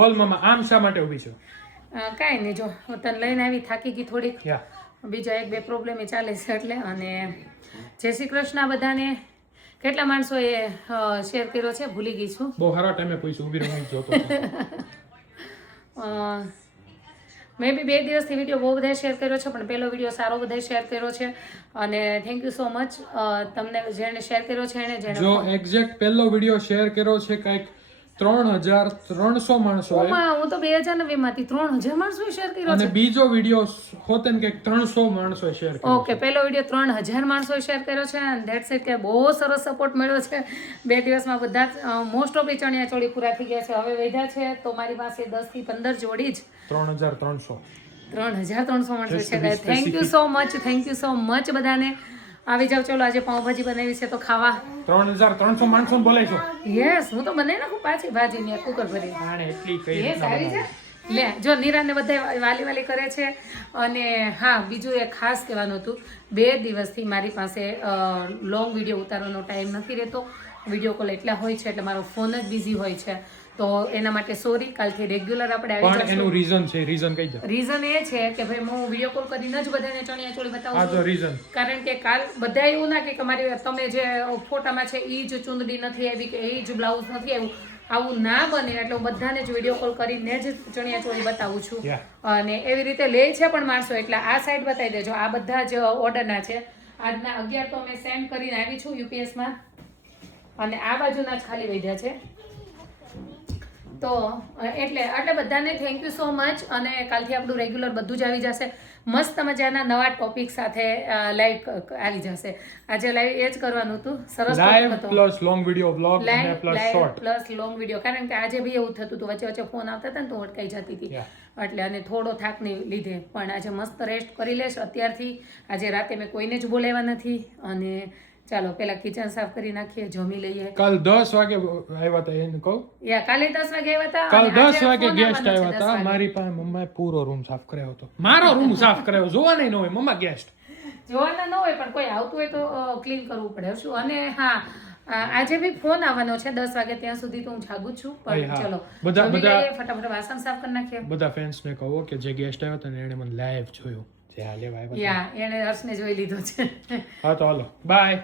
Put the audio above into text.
બોલ મામા આમ શા માટે ઊભી છો? કાંઈ નહીં, જો હું તને લઈને આવી, થાકી ગઈ થોડીક, યા બીજા 1-2 પ્રોબ્લેમ ચાલે છે એટલે. અને જય શ્રી કૃષ્ણ બધાને. કેટલા માણસોએ શેર કર્યો છે ભૂલી ગઈ છું. બહુ સારા ટાઈમે પૂછ્યું, ઊભી રહી જોતો મેં બી 2 દિવસથી વિડીયો બહુ બધા શેર કર્યો છે, પણ પહેલો વિડીયો સારો બધા શેર કર્યો છે અને થેન્ક યુ સો મચ તમને જેણે શેર કર્યો છે એને. જો એક્ઝેક્ટ પહેલો વિડીયો શેર કર્યો છે કંઈક 3300 માણસોએ, હું તો 2009 માંથી 3000 માણસોએ શેર કર્યો અને છે. બીજો વિડીયો હોતે ને કંઈક 300 માણસોએ શેર કર્યો. ઓકે, પહેલો વિડીયો 3000 માણસોએ શેર કર્યો છે અને ધેટ્સ ઇટ કે બહુ સરસ સપોર્ટ મળ્યો છે. 2 દિવસમાં બધા મોસ્ટ ઓફ ચણિયા ચોળી પૂરા થઈ ગયા છે. હવે વધ્યા છે તો મારી પાસે 10 થી 15 જોડી જ 3300 માણસો છે. થેન્ક યુ સો મચ બધાને. આવી જાવ, ચલો આજે પાઉંભાજી બનાવી છે તો ખાવા. 3300 માણસો બોલે છો? યસ, હું તો બનાવી નાખું પાછી ભાજી ને કુકર ભરી. આને એટલી કઈ યસ, આવી છે. લે જો નિરાને બધા વાલી કરે છે. અને હા, બીજું એક ખાસ કહેવાનું હતું, 2 દિવસથી મારી પાસે લોંગ વિડીયો ઉતારવાનો ટાઈમ નથી રહેતો. વિડીયો કોલ એટલા હોય છે એટલે મારો ફોન જ બિઝી હોય છે, તો એના માટે સોરી. કાલથી રેગ્યુલર આપણે આવી પણ એનું રીઝન છે, રીઝન કઈ દે. રીઝન એ છે કે ભાઈ હું વિડીયો કોલ કરીને જ બધાને ચણિયા ચોળી બતાવું આ છું. જો રીઝન, કારણ કે કાલ બધા એવું ના કે મારી તમે જે ફોટામાં છે એ જ ચુંદડી નથી આવી કે એ જ બ્લાઉઝ નથી આવ્યું, આવું ના બને. એટલે હું બધાને જ વિડીયો કોલ કરીને જ ચણિયા ચોળી બતાવું છું. અને એવી રીતે લે છે પણ માણસો. એટલે આ સાઈડ બતાવી દેજો, આ બધા જ ઓર્ડરના છે. આજના 11 તો મેં સેન્ડ કરીને આવી છું યુપીએસમાં, અને આ બાજુના જ ખાલી વધ્યા છે. તો એટલે બધાને થેન્ક યુ સો મચ. અને કાલથી આપણું રેગ્યુલર બધું જ આવી જશે, મસ્ત મજાના નવા ટોપિક સાથે લાઈવ આવી જશે. આજે લાઈવ એ જ કરવાનું હતું, સરસ live plus long video vlog અને plus short plus long video. કારણ કે આજે બી એવું થતું હતું, વચ્ચે વચ્ચે ફોન આવતા હતા ને તો અટકાઈ જતી હતી એટલે, અને થોડો થાકને લીધે. પણ આજે મસ્ત રેસ્ટ કરી લેશ અત્યારથી. આજે રાતે મેં કોઈને જ બોલાવ્યા નથી. અને ચાલો પેલા કિચન સાફ કરી નાખીએ, જમી લઈએ. કાલ 10 વાગે આવ્યા હતા એને કહું. કાલે 10 વાગે આવ્યા હતા. કાલ 10 વાગે ગેસ્ટ આવ્યા હતા. મારી પાસે મમ્માએ પૂરો રૂમ સાફ કર્યો હતો. મારો રૂમ સાફ કર્યો, જોવાના ન હોય મમ્મા ગેસ્ટ. જોવાના ન હોય પણ કોઈ આવતું હોય તો ક્લીન કરવું પડે શું. અને હા, આજે બી ફોન આવવાનો છે 10 વાગે, ત્યાં સુધી તો હું જાગું જ છું. પણ ચલો બધા ફટાફટ વાસણ સાફ કરી નાખીએ. બધા ફેન્સ ને કહો કે જે ગેસ્ટ આવ્યા હતા ને એને મને લાઈવ જોયો. એને હર્ષને જોઈ લીધો છે. હા તો હાલો બાય.